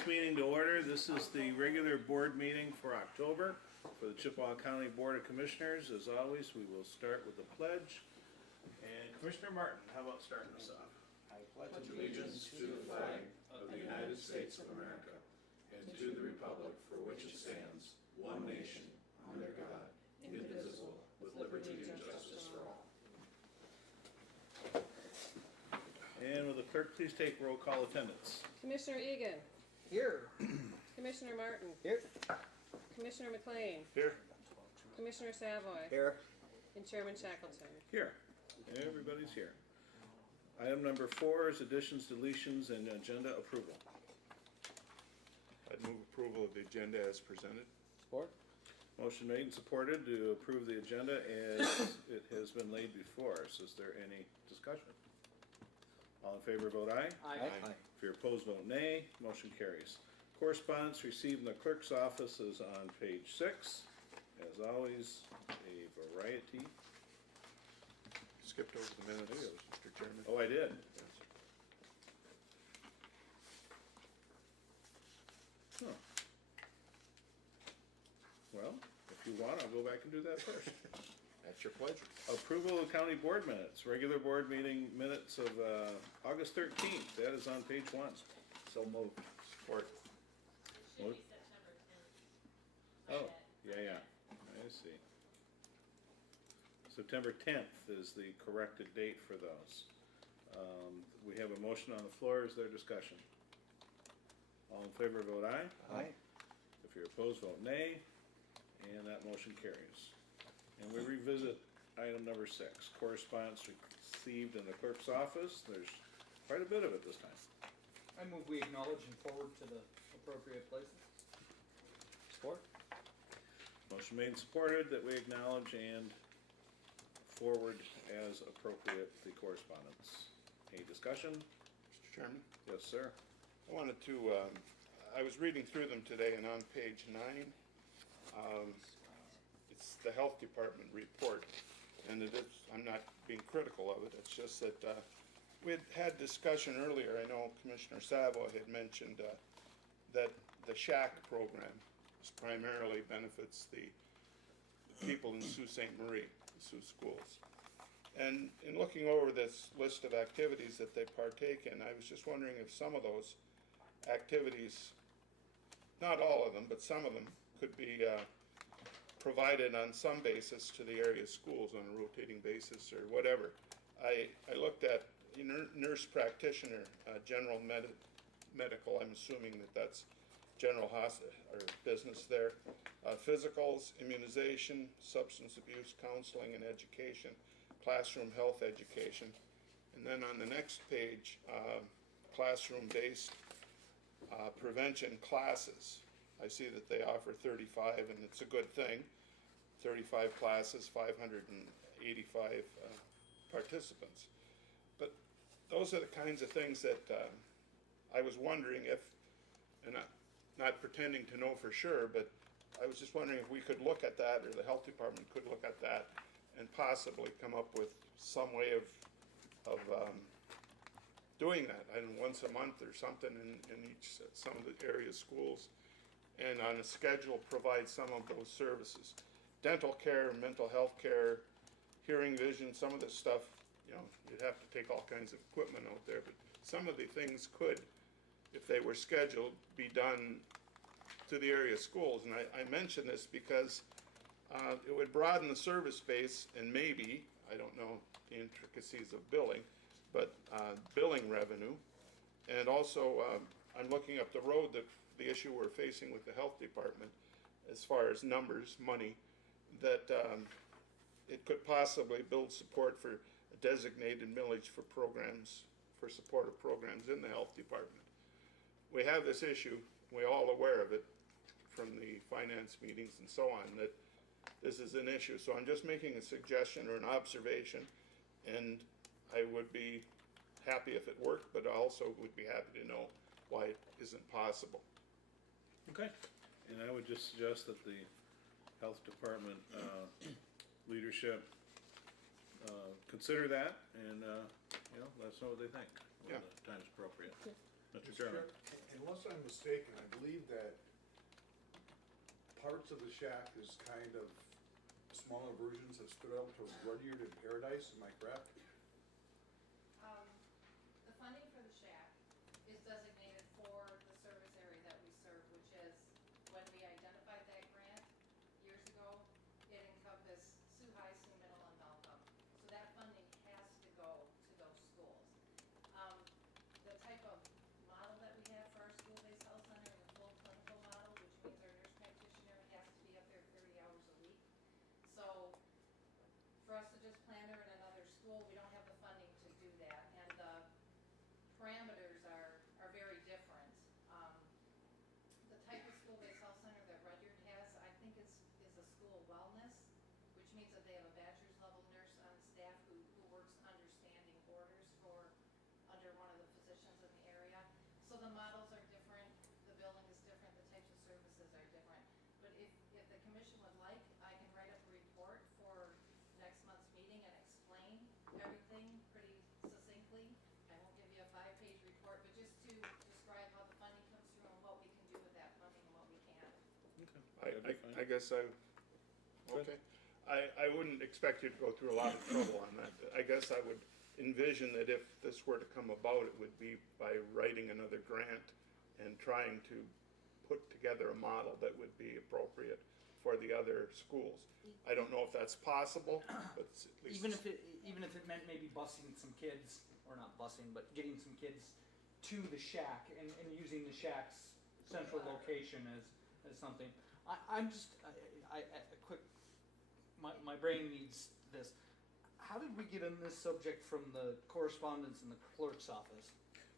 this meeting to order. This is the regular board meeting for October for the Chippewa County Board of Commissioners. As always, we will start with the pledge. And Commissioner Martin, how about starting us off? I pledge allegiance to the flag of the United States of America and to the republic for which it stands, one nation, under God, indivisible, with liberty and justice for all. And will the clerk please take roll call attendance? Commissioner Egan. Here. Commissioner Martin. Here. Commissioner McLean. Here. Commissioner Savoy. Here. And Chairman Shackleton. Here. Everybody's here. Item number 4 is additions, deletions, and agenda approval. I'd move approval of the agenda as presented. Support. Motion made and supported to approve the agenda as it has been laid before us. Is there any discussion? All in favor vote aye. Aye. If you're opposed, vote nay. Motion carries. Correspondence received in the clerk's office is on page 6. As always, a variety. Skipped over the minutes, Mr. Chairman. Oh, I did. Huh. Well, if you want, I'll go back and do that first. At your pleasure. Approval of county board minutes, regular board meeting minutes of August 13th. That is on page 1. So moved. Support. Should be September 10th. Oh, yeah. I see. September 10th is the corrected date for those. We have a motion on the floor. Is there discussion? All in favor vote aye. Aye. If you're opposed, vote nay. And that motion carries. And we revisit item number 6, correspondence received in the clerk's office. There's quite a bit of it this time. I move we acknowledge and forward to the appropriate places. Support. Motion made and supported that we acknowledge and forward as appropriate the correspondence. Any discussion? Mr. Chairman, Yes, sir. I wanted to, I was reading through them today, and on page 9, it's the Health Department report, and it is, I'm not being critical of it, it's just that we had discussion earlier. I know Commissioner Savoy had mentioned that the SHAC program primarily benefits the people in Sault Ste. Marie, the Sioux schools. And in looking over this list of activities that they partake in, I was just wondering if some of those activities, not all of them, but some of them, could be provided on some basis to the area schools on a rotating basis or whatever. I looked at nurse practitioner, general medical, I'm assuming that that's general hospital or business there, physicals, immunization, substance abuse counseling and education, classroom health education, and then on the next page, classroom-based prevention classes. I see that they offer 35, and it's a good thing. 35 classes, 585 participants. But those are the kinds of things that I was wondering if, and not pretending to know for sure, but I was just wondering if we could look at that, or the health department could look at that, and possibly come up with some way of doing that. I don't know, once a month or something in some of the area schools, and on a schedule provide some of those services. Dental care, mental health care, hearing, vision, some of this stuff, you'd have to take all kinds of equipment out there, but some of the things could, if they were scheduled, be done to the area schools. And I mention this because it would broaden the service base, and maybe, I don't know the intricacies of billing, but billing revenue. And also, I'm looking up the road, that the issue we're facing with the health department as far as numbers, money, that it could possibly build support for a designated millage for programs, for supportive programs in the health department. We have this issue, we're all aware of it from the finance meetings and so on, that this is an issue. So I'm just making a suggestion or an observation, and I would be happy if it worked, but I also would be happy to know why it isn't possible. Okay. And I would just suggest that the health department leadership consider that and let us know what they think when the time's appropriate. Mr. Chairman. Unless I'm mistaken, I believe that parts of the shack is kind of smaller versions have stood out to Rudyard and Paradise, am I correct? The funding for the shack is designated for the service area that we serve, which is, when we identified that grant years ago, it encompassed Sioux High, Sioux Middle, and Malcolm. So that funding has to go to those schools. The type of model that we have for our school-based health center is a full clinical model, which means our nurse practitioner has to be up there 30 hours a week. So for us to just plan her in another school, we don't have the funding to do that, and the parameters are very different. The type of school-based health center that Rudyard has, I think is a school wellness, which means that they have a bachelor's level nurse on staff who works understanding orders for, under one of the physicians in the area. So the models are different, the building is different, the types of services are different. But if the commission would like, I can write up a report for next month's meeting and explain everything pretty succinctly. I won't give you a 5-page report, but just to describe how the funding comes through and what we can do with that funding and what we can't. I guess okay. I wouldn't expect you to go through a lot of trouble on that. I guess I would envision that if this were to come about, it would be by writing another grant and trying to put together a model that would be appropriate for the other schools. I don't know if that's possible, but it's at least. Even if it meant maybe busing some kids, or not busing, but getting some kids to the shack and using the shack's central location as something. I'm just, a quick, my brain needs this. How did we get on this subject from the correspondence in the clerk's office?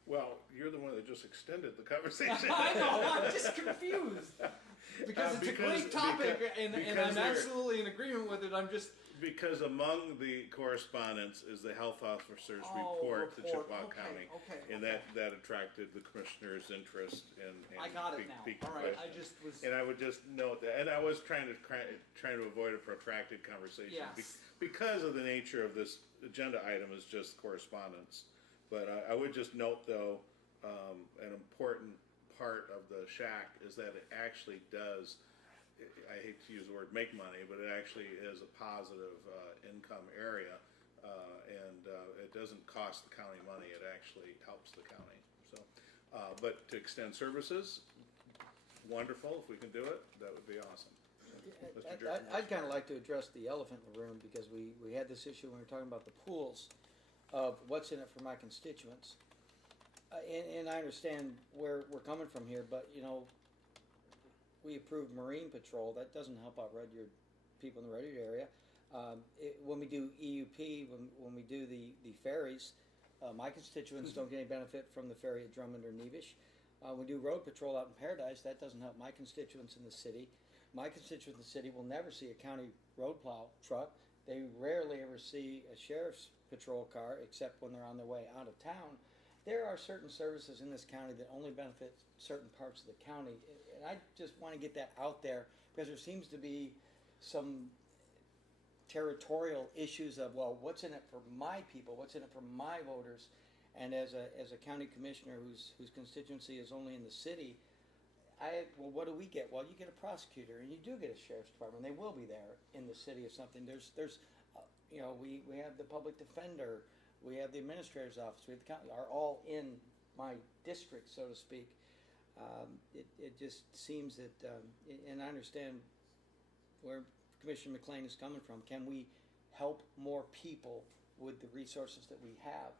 Well, you're the one that just extended the conversation. I know, I'm just confused. Because it's a great topic, and I'm absolutely in agreement with it. I'm just... Because among the correspondence is the health officer's report to Chippewa County. And that attracted the commissioner's interest in I got it now. All right, I just was... And I would just note that, and I was trying to avoid a protracted conversation. Yes. Because of the nature of this agenda item is just correspondence. But I would just note, though, an important part of the shack is that it actually does, I hate to use the word make money, but it actually is a positive income area. And it doesn't cost the county money, it actually helps the county. So, but to extend services, wonderful. If we can do it, that would be awesome. I'd kind of like to address the elephant in the room, because we had this issue when we were talking about the pools of what's in it for my constituents. And I understand where we're coming from here, but you know, we approved Marine Patrol. That doesn't help out Rudyard, people in the Rudyard area. When we do EUP, when we do the ferries, my constituents don't get any benefit from the ferry at Drummond or Nevish. We do road patrol out in Paradise. That doesn't help my constituents in the city. My constituents in the city will never see a county road plow truck. They rarely ever see a sheriff's patrol car, except when they're on their way out of town. There are certain services in this county that only benefit certain parts of the county. And I just want to get that out there, because there seems to be some territorial issues of, well, what's in it for my people? What's in it for my voters? And as a county commissioner whose constituency is only in the city, well, what do we get? Well, you get a prosecutor, and you do get a sheriff's department. They will be there in the city of something. There's you know, we have the public defender, we have the administrator's office, we have the county, are all in my district, so to speak. It just seems that, and I understand where Commissioner McLean is coming from. Can we help more people with the resources that we have?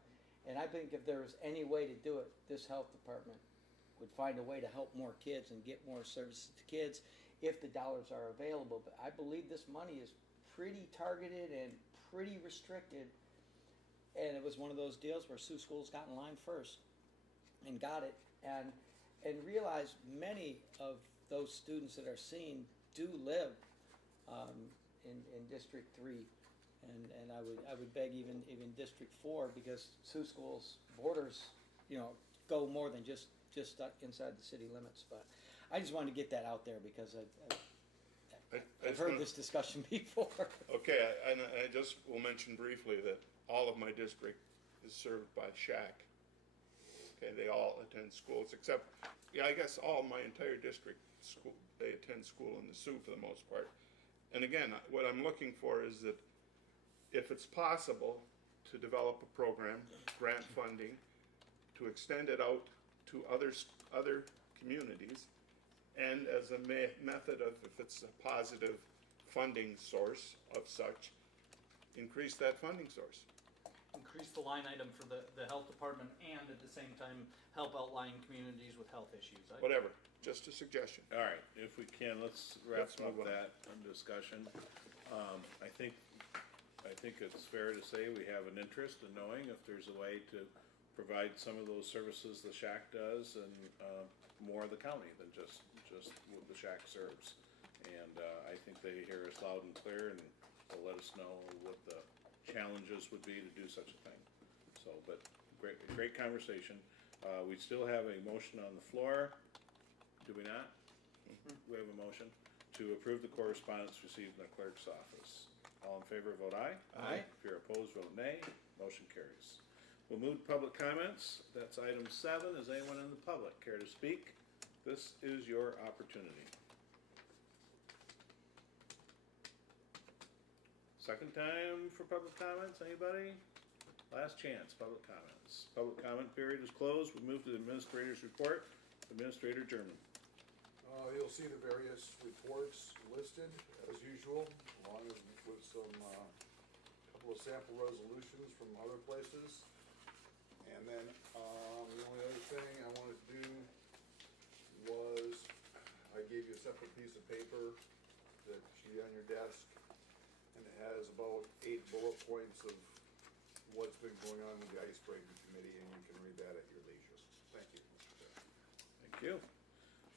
And I think if there was any way to do it, this health department would find a way to help more kids and get more services to kids if the dollars are available. But I believe this money is pretty targeted and pretty restricted, and it was one of those deals where Sioux Schools got in line first and got it, and realized many of those students that are seen do live in District 3, and I would beg even District 4, because Sioux Schools borders, you know, go more than just inside the city limits. But I just wanted to get that out there, because I've heard this discussion before. Okay, and I just will mention briefly that all of my district is served by shack. Okay, they all attend schools, except, yeah, I guess my entire district school, they attend school in the Sioux for the most part. And again, what I'm looking for is that if it's possible to develop a program, grant funding, to extend it out to other communities, and as a method of, if it's a positive funding source of such, increase that funding source. Increase the line item for the health department and at the same time help outlying communities with health issues. Whatever, just a suggestion. All right, if we can, let's wrap Let's up move on. that discussion. I think it's fair to say we have an interest in knowing if there's a way to provide some of those services the shack does and more of the county than just what the shack serves. And I think they hear us loud and clear and will let us know what the challenges would be to do such a thing. So, but great conversation. We still have a motion on the floor, do we not? We have a motion to approve the correspondence received in the clerk's office. All in favor, vote aye. Aye. If you're opposed, vote nay. Motion carries. We'll move to public comments. That's item 7. Is anyone in the public care to speak? This is your opportunity. Second time for public comments, anybody? Last chance, public comments. Public comment period is closed. We move to the administrator's report. Administrator German. You'll see the various reports listed as usual, along with some, couple of sample resolutions from other places. And then, the only other thing I wanted to do was, I gave you a separate piece of paper that should be on your desk. And it has about 8 bullet points of what's been going on with the ice breaking committee, and you can read that at your leisure. Thank you, Mr. Chairman. Thank you.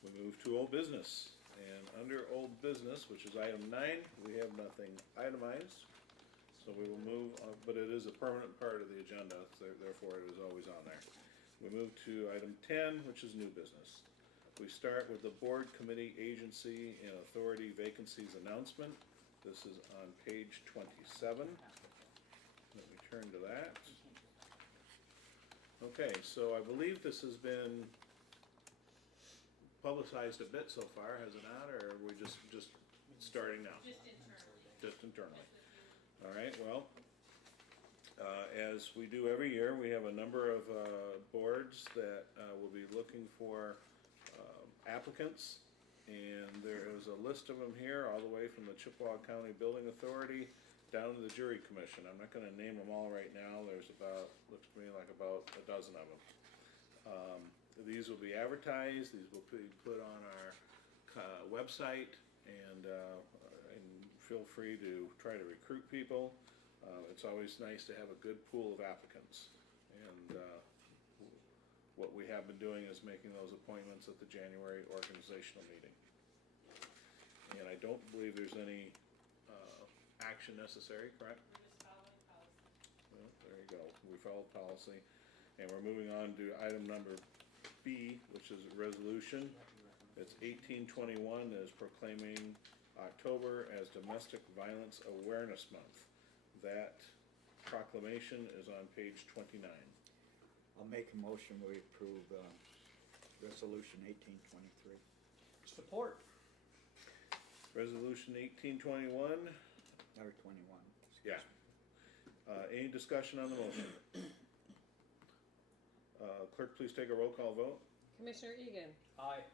We move to old business. And under old business, which is item 9, we have nothing itemized. So we will move, but it is a permanent part of the agenda, therefore it is always on there. We move to item 10, which is new business. We start with the board, committee, agency, and authority vacancies announcement. This is on page 27. Let me turn to that. Okay, so I believe this has been publicized a bit so far, has it not, or are we just starting now? Just internally. Just internally. Just with you. All right, well, as we do every year, we have a number of boards that will be looking for applicants. And there is a list of them here, all the way from the Chippewa County Building Authority down to the Jury Commission. I'm not gonna name them all right now. There's about, looks to me like about a dozen of them. These will be advertised, these will be put on our website, and feel free to try to recruit people. It's always nice to have a good pool of applicants. And what we have been doing is making those appointments at the January organizational meeting. And I don't believe there's any action necessary, correct? We're just following policy. Well, there you go. We followed policy. And we're moving on to item number B, which is a resolution. It's 1821, is proclaiming October as Domestic Violence Awareness Month. That proclamation is on page 29. I'll make a motion, we approve, resolution 1823. Support. Resolution 1821. Or 21. Yeah. Any discussion on the motion? Clerk, please take a roll call vote. Commissioner Egan, Aye.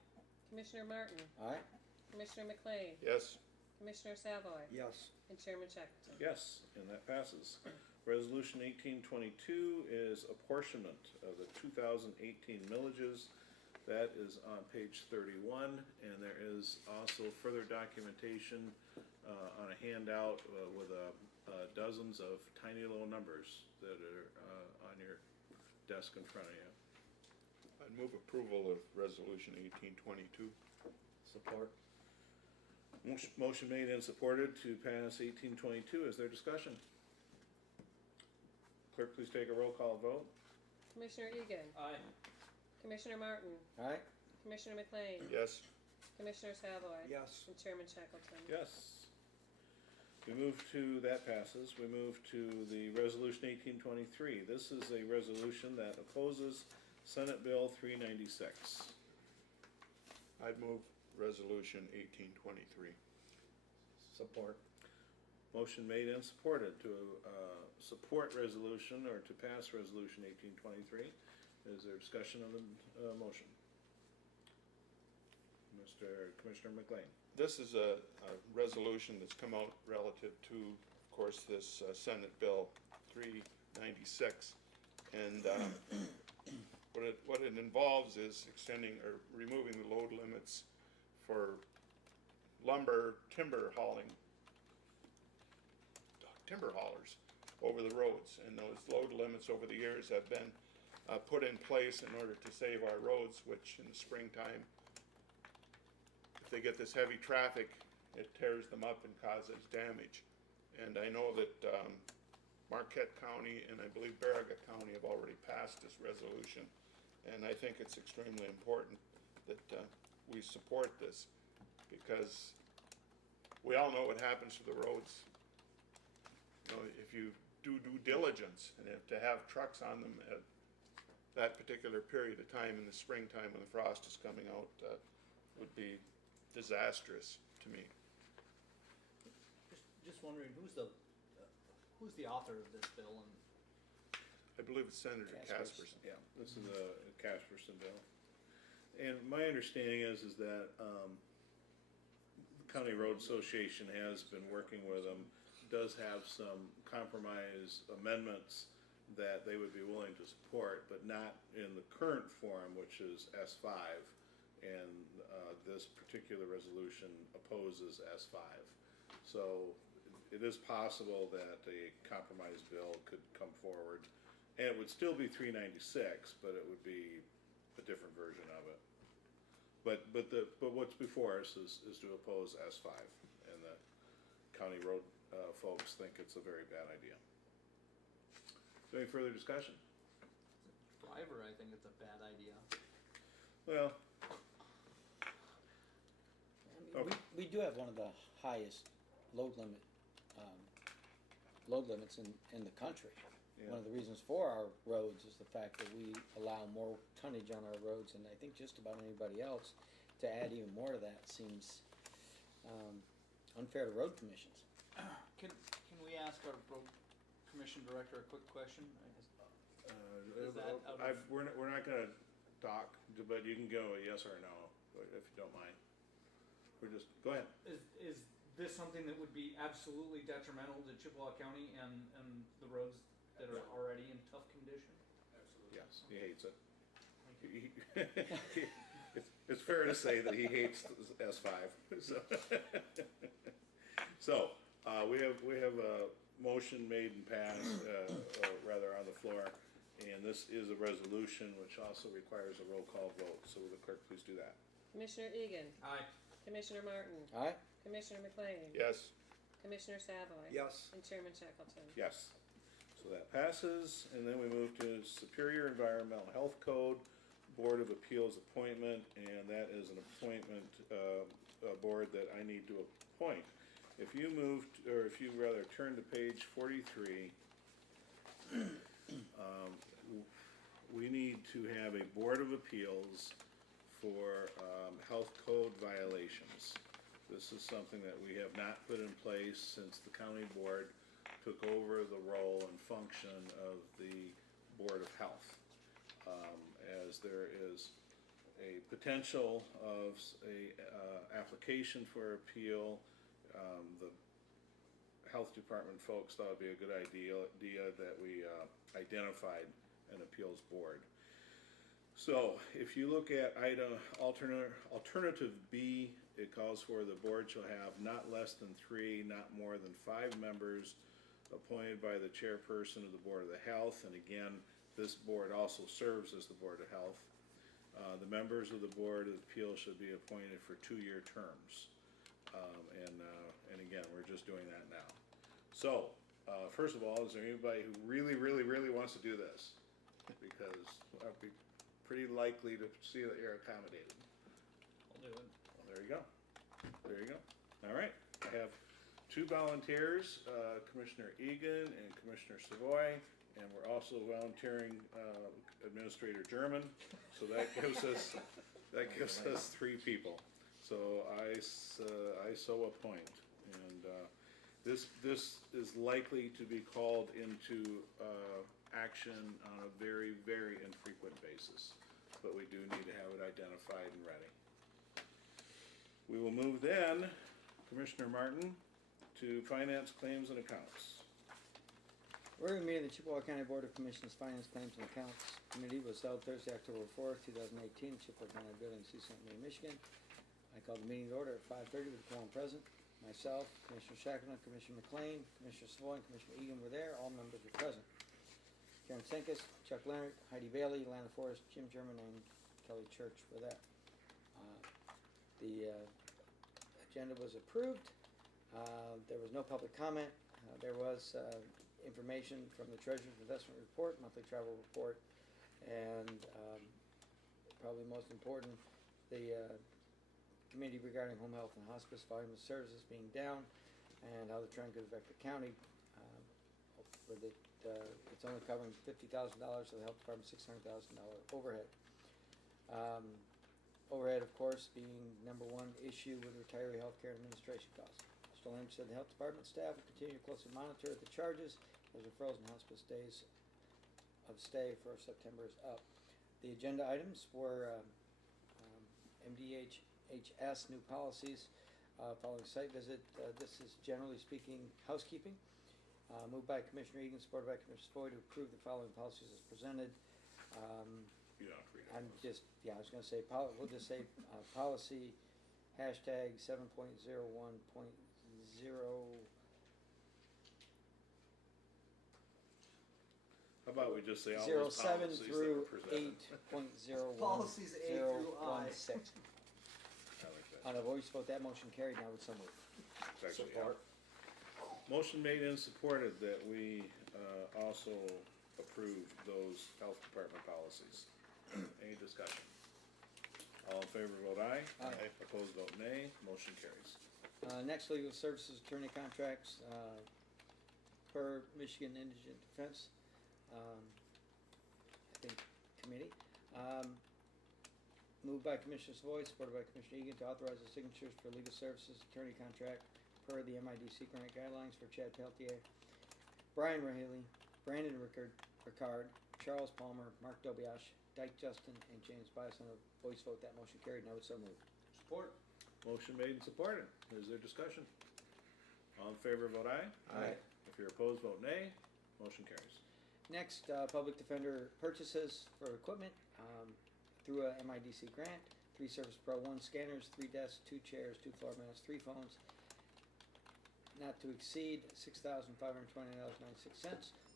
Commissioner Martin, Aye? Commissioner McLean, Yes, Commissioner Savoy, Yes. and Chairman Shackleton. Yes, and that passes. Resolution 1822 is apportionment of the 2018 millages. That is on page 31, and there is also further documentation on a handout with dozens of tiny little numbers that are on your desk in front of you. I'd move approval of resolution 1822. Support. Motion made and supported to pass 1822. Is there discussion? Clerk, please take a roll call vote. Commissioner Egan, Aye. Commissioner Martin, Aye? Commissioner McLean, Yes, Commissioner Savoy, Yes. and Chairman Shackleton. Yes. We move to, that passes, we move to the resolution 1823. This is a resolution that opposes Senate Bill 396. I'd move resolution 1823. Support. Motion made and supported to support resolution or to pass resolution 1823. Is there discussion on the motion? Commissioner McLean. This is a resolution that's come out relative to, of course, this Senate Bill 396. And what it involves is extending or removing the load limits for lumber timber haulers over the roads. And those load limits over the years have been put in place in order to save our roads, which in the springtime, if they get this heavy traffic, it tears them up and causes damage. And I know that Marquette County and I believe Barriga County have already passed this resolution. And I think it's extremely important that we support this, because we all know what happens to the roads. You know, if you do due diligence, and if to have trucks on them at that particular period of time in the springtime when the frost is coming out would be disastrous to me. Just wondering, who's the author of this bill? And I believe it's Senator Casperson. Yeah, this is a Casperson bill. And my understanding is that the County Road Association has been working with them, does have some compromise amendments that they would be willing to support, but not in the current form, which is S5. And this particular resolution opposes S5. So it is possible that a compromise bill could come forward, and it would still be 396, but it would be a different version of it. But what's before us is to oppose S5, and the county road folks think it's a very bad idea. Is there any further discussion? driver, I think it's a bad idea. Well, I mean, we do have one of the highest load limits in the country. yeah. One of the reasons for our roads is the fact that we allow more tonnage on our roads, and I think just about anybody else. To add even more to that seems unfair to road commissions. Can we ask our road commission director a quick question? Is that out of- we're not gonna talk, but you can go a yes or a no, if you don't mind. Go ahead. Is this something that would be absolutely detrimental to Chippewa County and the roads that are already in tough condition? Yes, he hates it. It's fair to say that he hates S5. So, we have a motion made and passed, or rather on the floor, and this is a resolution which also requires a roll call vote. So will the clerk please do that? Commissioner Egan. Aye. Commissioner Martin. Alright, Commissioner McLean. Yes. Commissioner Savoy. Yes. And Chairman Shackleton. Yes. So that passes, and then we move to Superior Environmental Health Code Board of Appeals appointment, and that is an appointment, board that I need to appoint. If you if you rather turn to page 43, we need to have a Board of Appeals for health code violations. This is something that we have not put in place since the county board took over the role and function of the Board of Health. As there is a potential of a application for appeal, the health department folks thought it'd be a good idea that we identified an appeals board. So if you look at item alternative B, it calls for the board shall have not less than 3, not more than 5 members appointed by the chairperson of the Board of the Health, and again, this board also serves as the Board of Health. The members of the Board of Appeals should be appointed for 2-year terms. And again, we're just doing that now. So, first of all, is there anybody who really wants to do this? Because I'd be pretty likely to see that you're accommodated. I'll do it. Well, there you go. There you go. All right. I have 2 volunteers, Commissioner Egan and Commissioner Savoy, and we're also volunteering, Administrator German, so that gives us, 3 people. So I so appoint, and, this is likely to be called into, action on a very, very infrequent basis, but we do need to have it identified and ready. We will move then, Commissioner Martin, to Finance, Claims, and Accounts. Regular meeting of the Chippewa County Board of Commissioners Finance Claims and Accounts Committee was held Thursday, October 4th, 2018, Chippewa County Building, St. Marie, Michigan. I called the meeting to order at 5:30 with the quorum present. Myself, Commissioner Shackleton, Commissioner McLean, Commissioner Savoy, and Commissioner Egan were there. All members were present. Karen Senkus, Chuck Leonard, Heidi Bailey, Lana Forrest, Jim German, and Kelly Church were there. The agenda was approved. There was no public comment. There was information from the Treasurer's Investment Report, monthly travel report, and probably most important, the committee regarding home health and hospice volume of services being down and how the trend could affect the county. With it, it's only covering $50,000 of the health department, $600,000 overhead. Overhead, of course, being number one issue with retiree health care administration costs. Mr. Lynch said the health department staff will continue to closely monitor the charges as referrals and hospice days of stay for September is up. The agenda items were MDHHS new policies following site visit. This is generally speaking housekeeping. Moved by Commissioner Egan, supported by Commissioner Foy to approve the following policies as presented. You don't have to read it. I'm just, yeah, I was gonna say, we'll just say, policy hashtag 7.01.0. How about we just say all 07 those policies that through were presented? 8.01. Policies A through I. 016. I like that. On a voice vote, that motion carried. Now with so moved. It's actually Support. Motion made and supported that we also approve those health department policies. Any discussion? All in favor vote aye. Aye. Opposed vote nay. Motion carries. Next, legal services attorney contracts per Michigan Indigent Defense, I think, committee. Moved by Commissioner Savoy, supported by Commissioner Egan to authorize the signatures for legal services attorney contract per the MIDC grant guidelines for Chad Peltier, Brian Rahaley, Brandon Ricard, Charles Palmer, Mark Dobiash, Dyke Justin, and James Bias. On a voice vote, that motion carried. Now it's so moved. Support. Motion made and supported. Is there discussion? All in favor vote aye. Aye. If you're opposed vote nay. Motion carries. Next, public defender purchases for equipment through a MIDC grant. 3 Service Pro 1 scanners, 3 desks, 2 chairs, 2 floor mats, 3 phones. Not to exceed $6,529.96.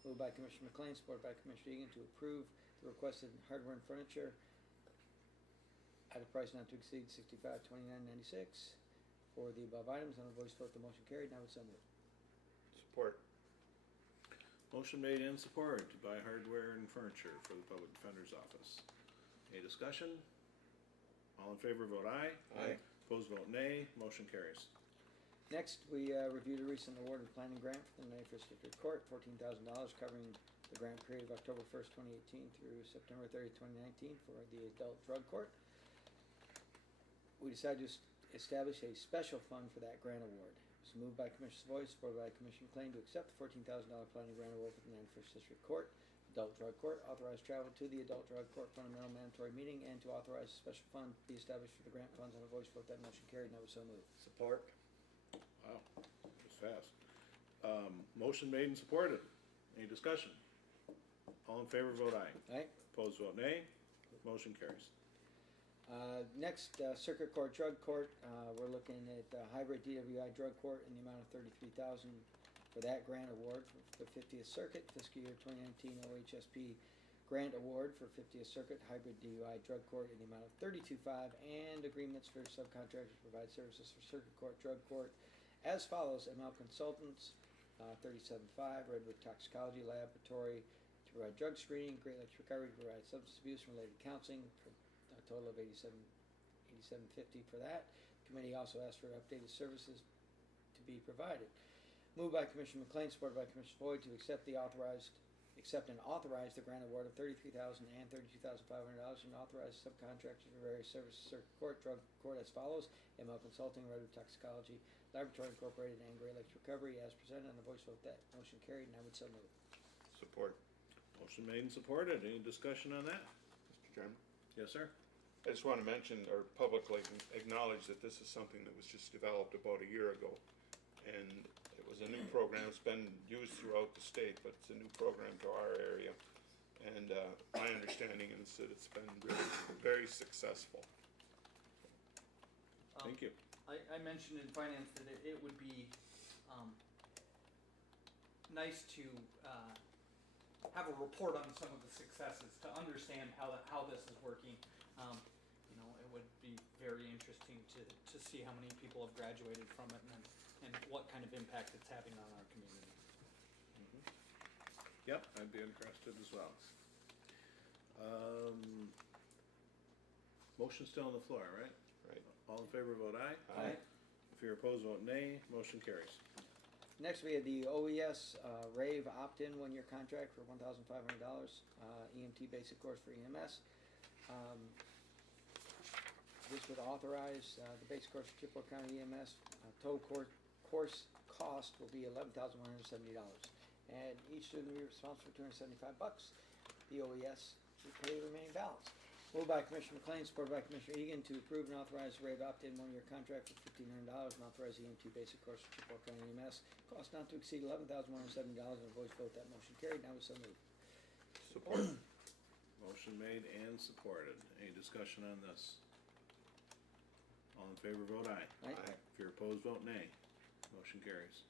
Moved by Commissioner McLean, supported by Commissioner Egan to approve the requested hardware and furniture at a price not to exceed $65,29.96 for the above items. On a voice vote, the motion carried. Now it's so moved. Support. Motion made and supported to buy hardware and furniture for the Public Defender's Office. Any discussion? All in favor vote aye. Aye. Opposed vote nay. Motion carries. Next, we reviewed a recent awarded planning grant for the First District Court, $14,000 covering the grant period of October 1st, 2018 through September 30th, 2019 for the Adult Drug Court. We decided to establish a special fund for that grant award. It was moved by Commissioner Savoy, supported by Commissioner McLean to accept the $14,000 planning grant award for the 91st District Court, Adult Drug Court, authorize travel to the Adult Drug Court fundamental mandatory meeting, and to authorize a special fund be established for the grant funds. On a voice vote, that motion carried. Now so moved. Support. Wow, that was fast. Motion made and supported. Any discussion? All in favor vote aye. Aye. Opposed vote nay. Motion carries. Next, Circuit Court Drug Court, we're looking at hybrid DWI Drug Court in the amount of $33,000 for that grant award for the 50th Circuit, fiscal year 2019 OHSP grant award for 50th Circuit hybrid DUI Drug Court in the amount of $32,500, and agreements for subcontractors to provide services for Circuit Court Drug Court as follows: ML Consultants, $37,500, Redwood Toxicology Laboratory to provide drug screening, Great Lakes Recovery to provide substance abuse and related counseling for a total of $87.50 for that. Committee also asked for updated services to be provided. Moved by Commissioner McLean, supported by Commissioner Floyd to accept the authorized accept and authorize the grant award of $33,000 and $32,500 and authorize subcontractors for various services, circuit court, drug court as follows: ML Consulting, Redwood Toxicology Laboratory Incorporated, and Great Lakes Recovery as presented on the voice vote. That motion carried, and I would so move. Support. Motion made and supported. Any discussion on that? Mr. Chairman? Yes, sir? I just want to mention or publicly acknowledge that this is something that was just developed about a year ago. And it was a new program. It's been used throughout the state, but it's a new program to our area. And my understanding is that it's been very, very successful. Thank you. I mentioned in finance that it would be nice to have a report on some of the successes to understand how this is working. You know, it would be very interesting to see how many people have graduated from it and what kind of impact it's having on our community. Yep, I'd be interested as well. Motion's still on the floor, right? Right. All in favor, vote aye. Aye. If you're opposed, vote nay. Motion carries. Next, we have the OES rave opt-in one-year contract for $1,500, EMT basic course for EMS. This would authorize the basic course for Chippewa County EMS. Total course cost will be $11,170, and each student will be responsible for $275. The OES should pay the remaining balance. Moved by Commissioner McLean, supported by Commissioner Egan, to approve and authorize the rave opt-in one-year contract for $1,500 and authorize the EMT basic course for Chippewa County EMS. Cost not to exceed $11,170, and a voice vote. That motion carried. Now so moved. Support. Motion made and supported. Any discussion on this? All in favor, vote aye. Aye. If you're opposed, vote nay. Motion carries.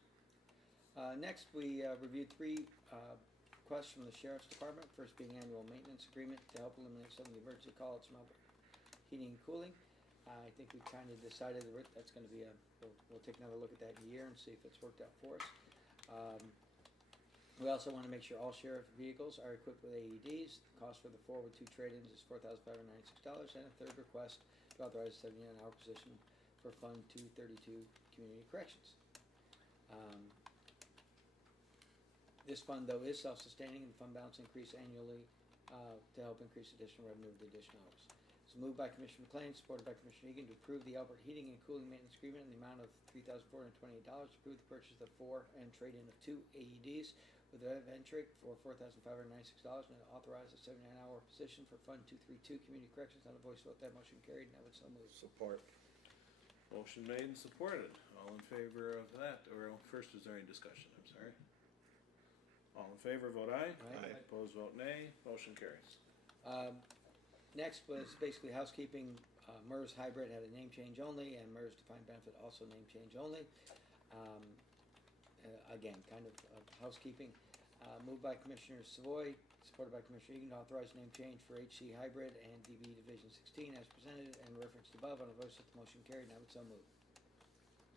Next, we reviewed three requests from the Sheriff's Department. First being annual maintenance agreement to help eliminate some of the emergency calls from heating and cooling. I think we kind of decided that that's going to be we'll take another look at that in a year and see if it's worked out for us. We also want to make sure all sheriff vehicles are equipped with AEDs. The cost for the 4 with 2 trade-ins is $4,596. And a third request to authorize a 79-hour position for Fund 232 Community Corrections. This fund, though, is self-sustaining, and the fund balance increase annually to help increase additional revenue with the additional hours. It's moved by Commissioner McLean, supported by Commissioner Egan, to approve the Albert Heating and Cooling Maintenance Agreement in the amount of $3,428. Approve the purchase of 4 and trade-in of 2 AEDs with a Ventric for $4,596, and authorize a 79-hour position for Fund 232 Community Corrections. On a voice vote, that motion carried, and I would so move. Support. Motion made and supported. All in favor of that, or first, is there any discussion? I'm sorry. All in favor, vote aye. Aye. Opposed, vote nay. Motion carries. Next was basically housekeeping. MERS Hybrid had a name change only, and MERS Defined Benefit also name change only. Again, kind of housekeeping. Moved by Commissioner Savoy, supported by Commissioner Egan, to authorize name change for HC Hybrid and DB Division 16 as presented and referenced above. On a voice, the motion carried, and I would so move.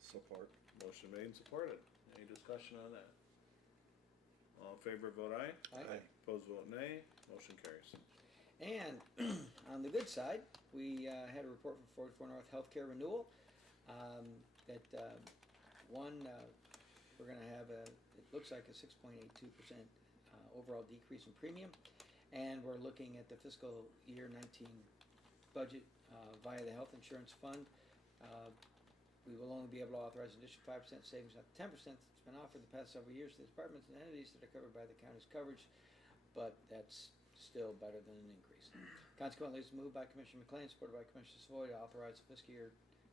Support. Motion made and supported. Any discussion on that? All in favor, vote aye. Aye. Opposed, vote nay. Motion carries. And on the good side, we had a report from 44 North Healthcare Renewal that we're going to have it looks like a 6.82% overall decrease in premium, and we're looking at the fiscal year 19 budget via the health insurance fund. We will only be able to authorize an additional 5% savings, not 10% that's been offered the past several years to the departments and entities that are covered by the county's coverage, but that's still better than an increase. Consequently, it's moved by Commissioner McLean, supported by Commissioner Savoy, to authorize the fiscal year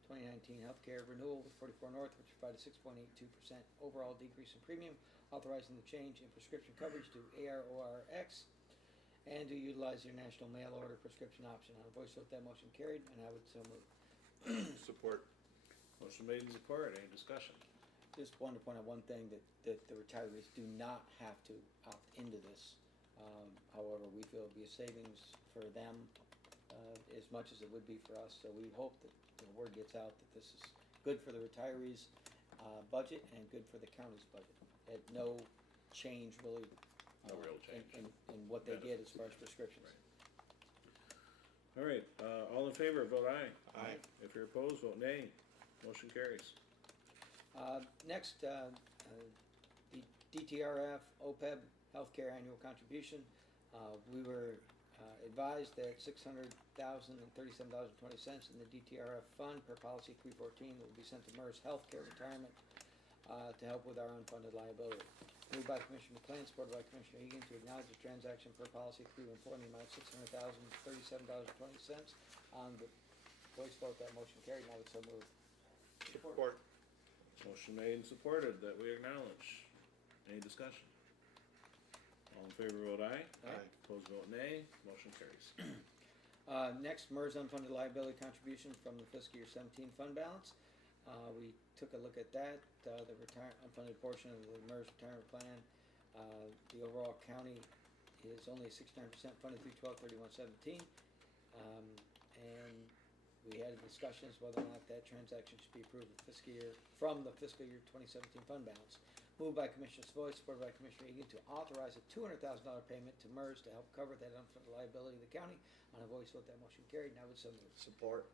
2019 healthcare renewal with 44 North, which provided a 6.82% overall decrease in premium, authorizing the change in prescription coverage to ARORX, and to utilize their national mail order prescription option. On a voice vote, that motion carried, and I would so move. Support. Motion made and supported. Any discussion? Just wanted to point out one thing, that the retirees do not have to opt into this. However, we feel it would be a savings for them as much as it would be for us. So we hope that the word gets out that this is good for the retirees' budget and good for the county's budget. At no change really. No real change. In what they get as far as prescriptions. Right. All right. All in favor, vote aye. Aye. If you're opposed, vote nay. Motion carries. Next, the DTRF, OPEB healthcare annual contribution. We were advised that $600,037.20 in the DTRF fund per policy 314 will be sent to MERS Healthcare Retirement to help with our unfunded liability. Moved by Commissioner McLean, supported by Commissioner Egan, to acknowledge the transaction per policy 314 in the amount of $600,037.20. On the voice vote, that motion carried, and I would so move. Support. Motion made and supported that we acknowledge. Any discussion? All in favor vote aye. Aye. Opposed vote nay. Motion carries. Next, MERS unfunded liability contribution from the fiscal year 17 fund balance. We took a look at that, the unfunded portion of the MERS retirement plan. The overall county is only 69% funded through 12/31/17. And we had discussions whether or not that transaction should be approved from the fiscal year 2017 fund balance. Moved by Commissioner Savoy, supported by Commissioner Egan, to authorize a $200,000 payment to MERS to help cover that unfunded liability of the county. On a voice vote, that motion carried, and I would so move. Support.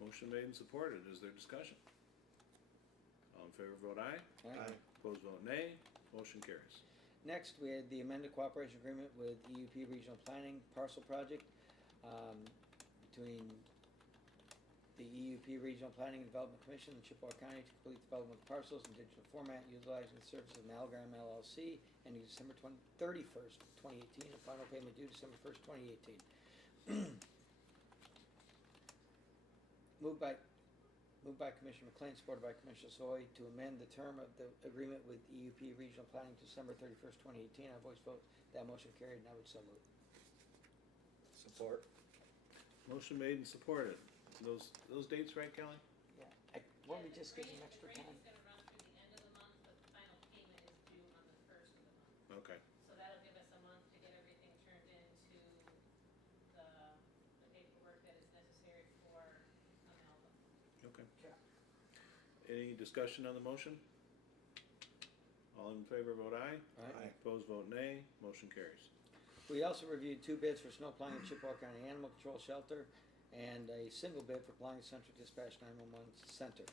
Motion made and supported. Is there discussion? All in favor vote aye. Aye. Opposed vote nay. Motion carries. Next, we had the amended cooperation agreement with EUP Regional Planning Parcel Project between the EUP Regional Planning and Development Commission and Chippewa County to complete development of parcels in digital format utilizing the services of Malgram LLC ending December 31st, 2018, and final payment due December 1st, 2018. Moved by Commissioner McLean, supported by Commissioner Soy, to amend the term of the agreement with EUP Regional Planning to December 31st, 2018. On voice vote, that motion carried, and I would so move. Support. Motion made and supported. Those dates right, Kelly? Yeah. Why don't we just give them extra The time? grant is gonna run through the end of the month, but the final payment is due on the first of the month. Okay. So that'll give us a month to get everything turned into the paperwork that is necessary for amalgam. Okay. Yeah. Any discussion on the motion? All in favor vote aye. Aye. Opposed vote nay. Motion carries. We also reviewed 2 bids for snow plowing at Chippewa County Animal Control Shelter and a single bid for plowing Central Dispatch 911 Center.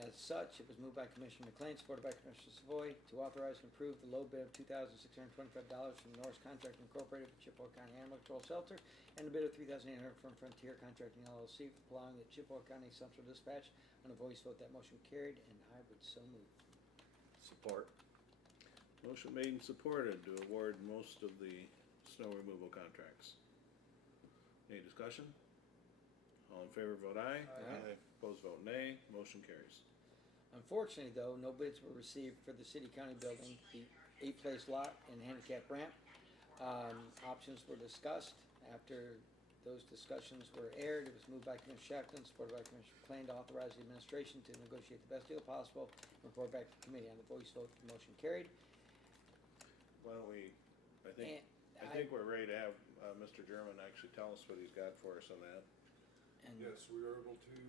As such, it was moved by Commissioner McLean, supported by Commissioner Savoy, to authorize and approve the low bid of $2,625 from Norris Contracting Incorporated for Chippewa County Animal Control Shelter, and a bid of $3,800 from Frontier Contracting LLC for plowing at Chippewa County Central Dispatch. On a voice vote, that motion carried, and I would so move. Support. Motion made and supported to award most of the snow removal contracts. Any discussion? All in favor vote aye. Aye. Opposed vote nay. Motion carries. Unfortunately, though, no bids were received for the city-county building, the 8-place lot and handicap ramp. Options were discussed. After those discussions were aired, it was moved by Commissioner Shackleton, supported by Commissioner McLean, to authorize the administration to negotiate the best deal possible and report back to the committee. On the voice vote, the motion carried. Why don't we, I And think we're ready to have Mr. German actually tell us what he's got for us on that. and Yes, we were able to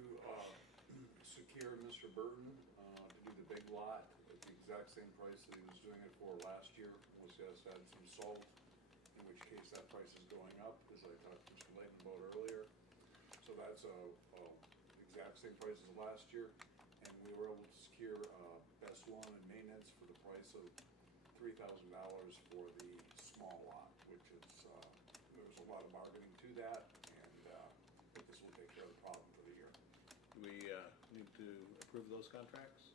secure Mr. Burton to do the big lot at the exact same price that he was doing it for last year. Was he has to add some salt, in which case that price is going up, as I talked to Mr. Layton about earlier. So that's exact same price as last year, and we were able to secure best lawn and maintenance for the price of $3,000 for the small lot, which is, there was a lot of bargaining to that, and this will take care of the problem for the year. Do we need to approve those contracts?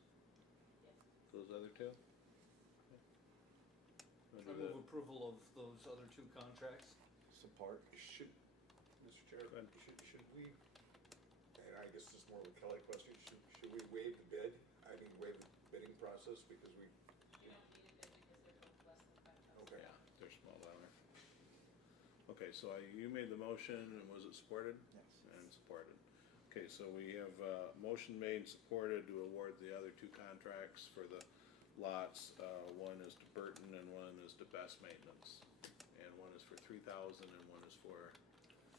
Yes. Those other two? I move approval of those other 2 contracts. Support. Should, Mr. Chair, Go ahead. should we, and I guess this is more of a Kelly question, should we waive the bid? I mean, waive the bidding process because we, You don't need a bid because they're both less than 5,000. okay. Yeah, they're small dollar. Okay, so you made the motion, and was it supported? Yes. And supported. Okay, so we have motion made and supported to award the other 2 contracts for the lots. One is to Burton and one is to Best Maintenance. And one is for $3,000 and one is for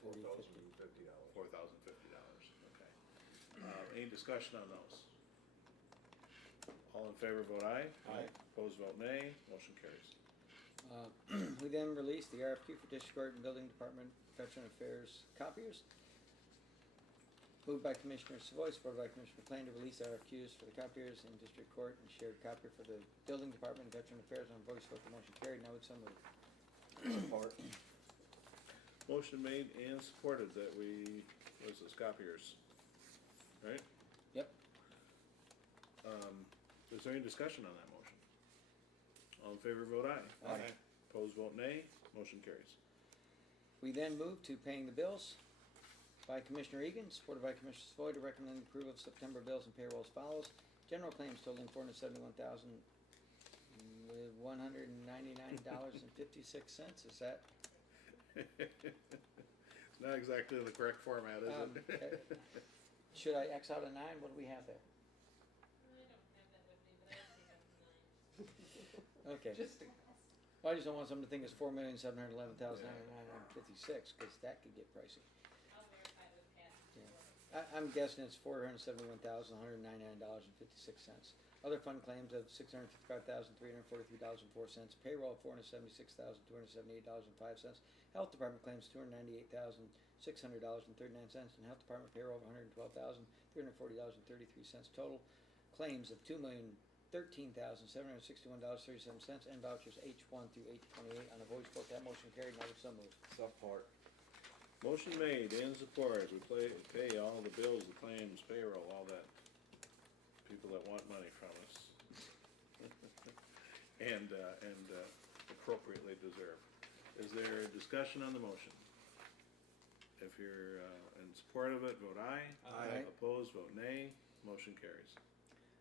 $4,050. $4,050. Okay. Any discussion on those? All in favor vote aye. Aye. Opposed vote nay. Motion carries. we then released the RFQ for District Court and Building Department Veteran Affairs copiers. Moved by Commissioner Savoy, supported by Commissioner McLean to release RFQs for the copiers in district court and shared copier for the building department and veteran affairs on voice vote. The motion carried. Now it's so moved. Support. Motion made and supported that we, what's this, copiers, right? Yep. Is there any discussion on that motion? All in favor, vote aye. Aye. Opposed, vote nay. Motion carries. We then move to paying the bills by Commissioner Egan, supported by Commissioner Savoy to recommend approval of September bills and payroll as follows. General claims totaling $471,199.56. Is that? It's not exactly the correct format, is it? Should I X out a 9? What do we have there? I don't have that with me, but I see that's 9. Okay. Just to Well, I just don't want someone to think it's $4,711,956 because that could get pricey. I'll verify with Pat. Yeah. I'm guessing it's $471,199.56. Other fund claims of $655,343.04. Payroll of $476,278.05. Health Department claims $298,600.39, and Health Department payroll of $112,340.33. Total claims of $2,013,761.37, and vouchers H1 through H28. On a voice vote, that motion carried. Now it's so moved. Support. Motion made and supported. We pay all the bills, the claims, payroll, all that. People that want money from us. and appropriately deserve. Is there a discussion on the motion? If you're in support of it, vote aye. Aye. Opposed, vote nay. Motion carries.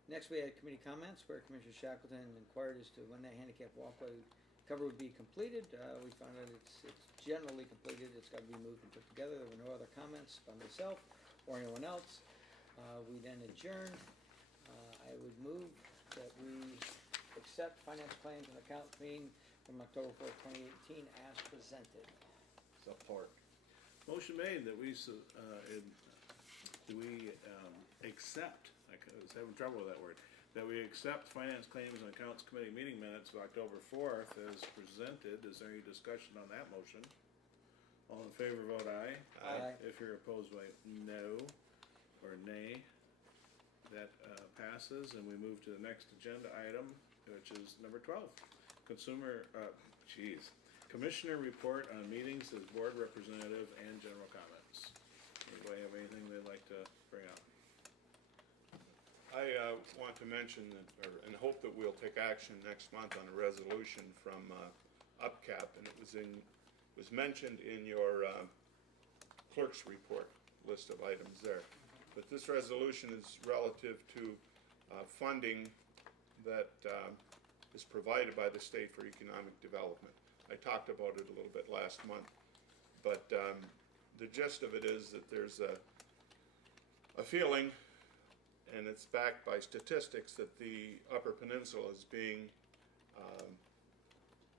Next, we had committee comments where Commissioner Shackleton inquired as to when that handicap walkway cover would be completed. We found out it's generally completed. It's got to be moved and put together. There were no other comments by myself or anyone else. We then adjourned. I would move that we accept finance claims and accounts meeting from October 4th, 2018 as presented. Support. Motion made that we accept, I was having trouble with that word, that we accept finance claims and accounts committee meeting minutes of October 4th as presented. Is there any discussion on that motion? All in favor, vote aye. Aye. If you're opposed, vote no or nay. That passes, and we move to the next agenda item, which is number 12. Commissioner report on meetings as board representative and general comments. Anybody have anything they'd like to bring up? I want to mention that, and hope that we'll take action next month on a resolution from UPCAP, and it was mentioned in your clerk's report list of items there. But this resolution is relative to funding that is provided by the state for economic development. I talked about it a little bit last month, but the gist of it is that there's a feeling, and it's backed by statistics, that the Upper Peninsula is being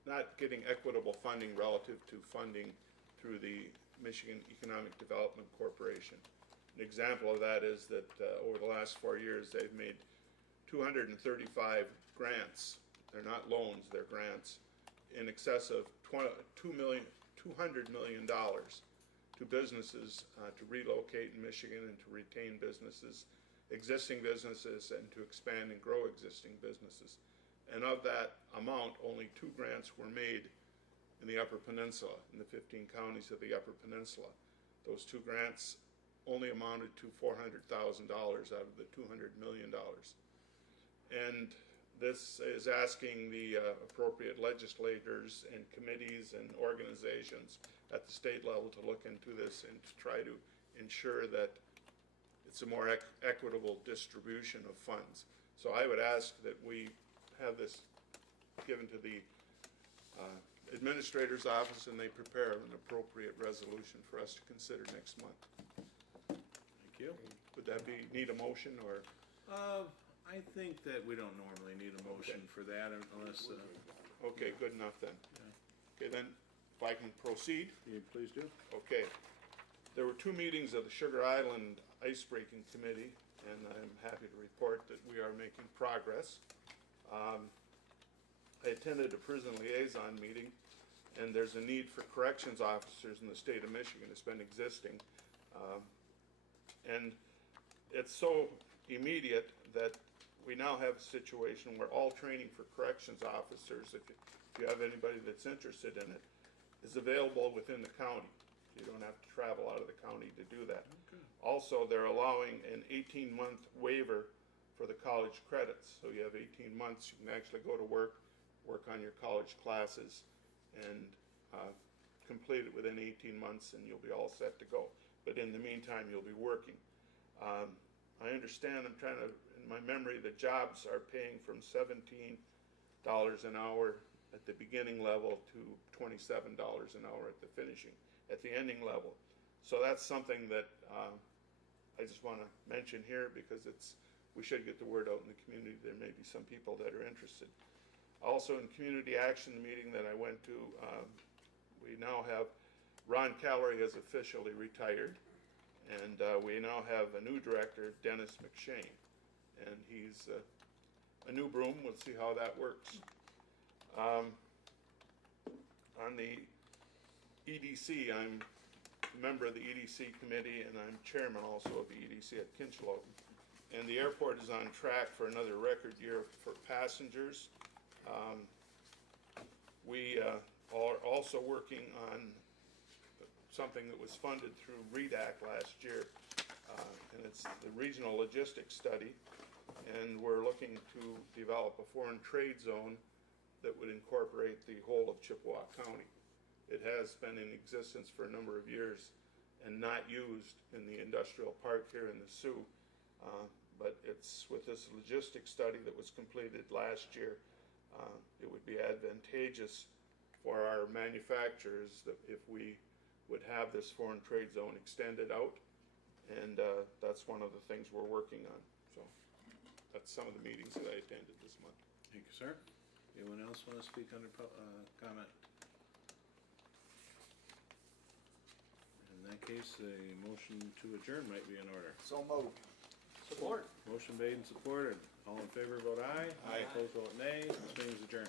not getting equitable funding relative to funding through the Michigan Economic Development Corporation. An example of that is that over the last 4 years, they've made 235 grants. They're not loans, they're grants, in excess of $200 million to businesses to relocate in Michigan and to retain businesses, existing businesses, and to expand and grow existing businesses. And of that amount, only 2 grants were made in the Upper Peninsula, in the 15 counties of the Upper Peninsula. Those 2 grants only amounted to $400,000 out of the $200 million. And this is asking the appropriate legislators and committees and organizations at the state level to look into this and to try to ensure that it's a more equitable distribution of funds. So I would ask that we have this given to the administrator's office, and they prepare an appropriate resolution for us to consider next month. Thank you. Would that need a motion, or? I think that we don't normally need a motion for that unless, Okay, good enough then. Yeah. Okay, then, if I can proceed. you please do. Okay. There were 2 meetings of the Sugar Island Ice Breaking Committee, and I'm happy to report that we are making progress. I attended a prison liaison meeting, and there's a need for corrections officers in the state of Michigan. It's been existing. And it's so immediate that we now have a situation where all training for corrections officers, if you have anybody that's interested in it, is available within the county. You don't have to travel out of the county to do that. Okay. Also, they're allowing an 18-month waiver for the college credits. So you have 18 months, you can actually go to work on your college classes, and complete it within 18 months, and you'll be all set to go. But in the meantime, you'll be working. I understand, I'm trying to, in my memory, the jobs are paying from $17 an hour at the beginning level to $27 an hour at the ending level. So that's something that I just want to mention here, because we should get the word out in the community. There may be some people that are interested. Also, in community action meeting that I went to, we now have Ron Callery has officially retired, and we now have a new director, Dennis McShane, and he's a new broom. We'll see how that works. On the EDC, I'm a member of the EDC committee, and I'm chairman also of the EDC at Kinchlow. And the airport is on track for another record year for passengers. We are also working on something that was funded through REDAC last year, and it's the regional logistics study, and we're looking to develop a foreign trade zone that would incorporate the whole of Chippewa County. It has been in existence for a number of years and not used in the industrial park here in the Sioux, but it's with this logistics study that was completed last year. It would be advantageous for our manufacturers that if we would have this foreign trade zone extended out, and that's one of the things we're working on. So that's some of the meetings that I attended this month. Thank you, sir. Anyone else want to speak under comment? In that case, a motion to adjourn might be in order. So moved. Support. Motion made and supported. All in favor, vote aye. Aye. Opposed, vote nay. This meeting is adjourned.